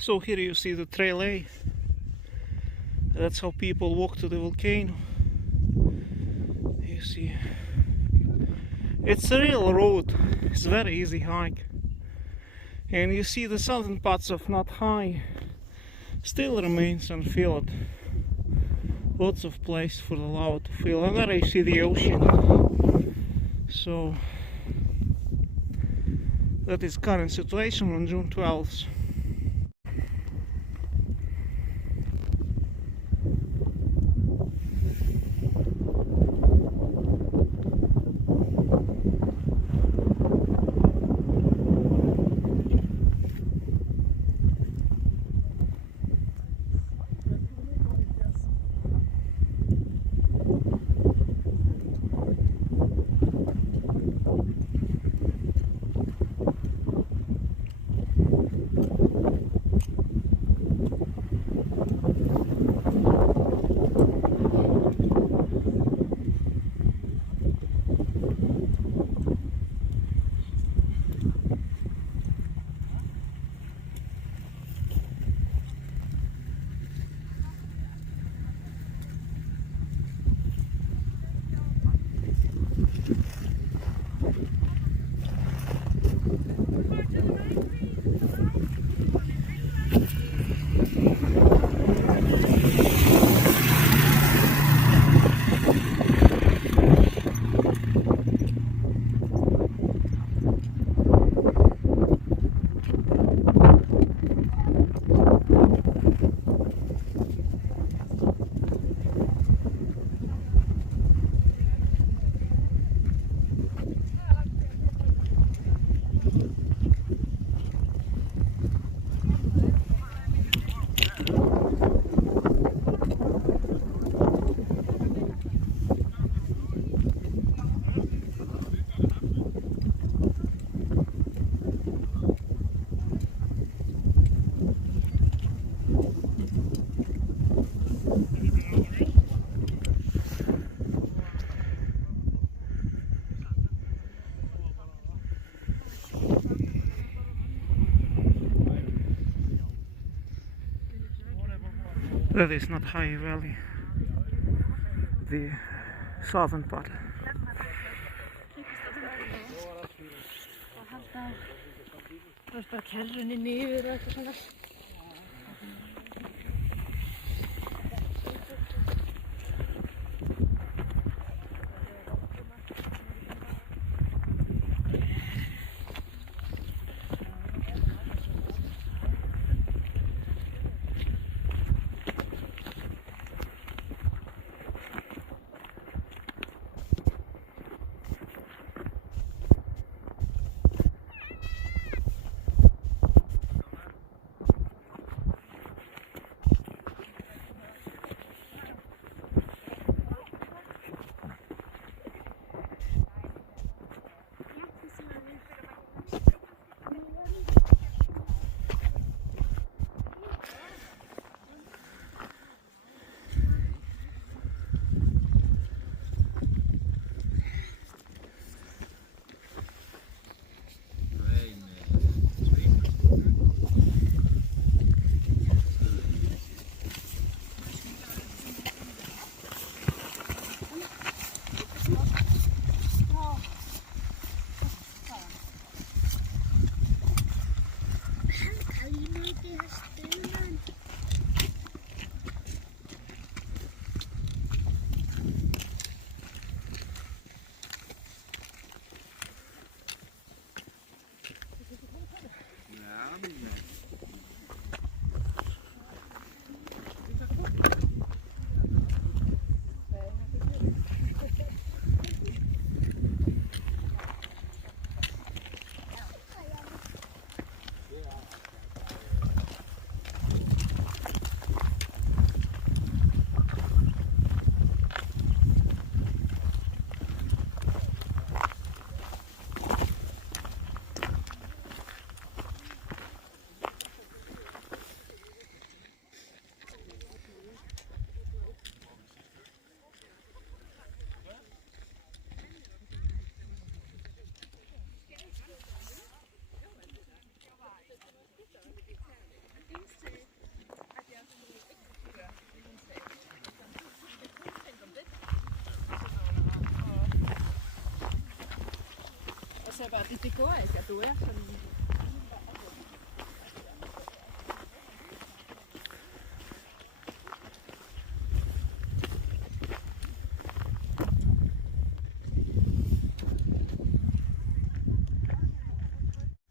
So here you see the Trail A. That's how people walk to the volcano. You see, it's a real road. It's a very easy hike. And you see the southern parts of not high still remains unfilled. Lots of place for the lava to fill. And there you see the ocean. So that is current situation on June 12th. That is not high valley, the southern part.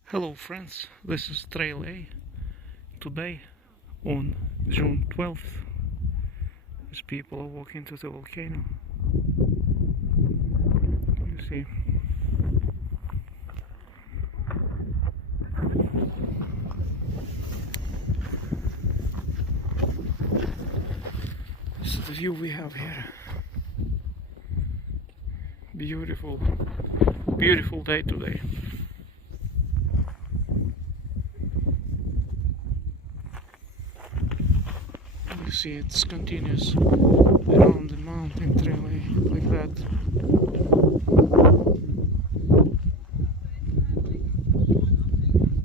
Hello friends, this is Trail A. Today, on June 12th, as people are walking to the volcano. You see. This is the view we have here. Beautiful, beautiful day today. You see it's continuous around the mountain.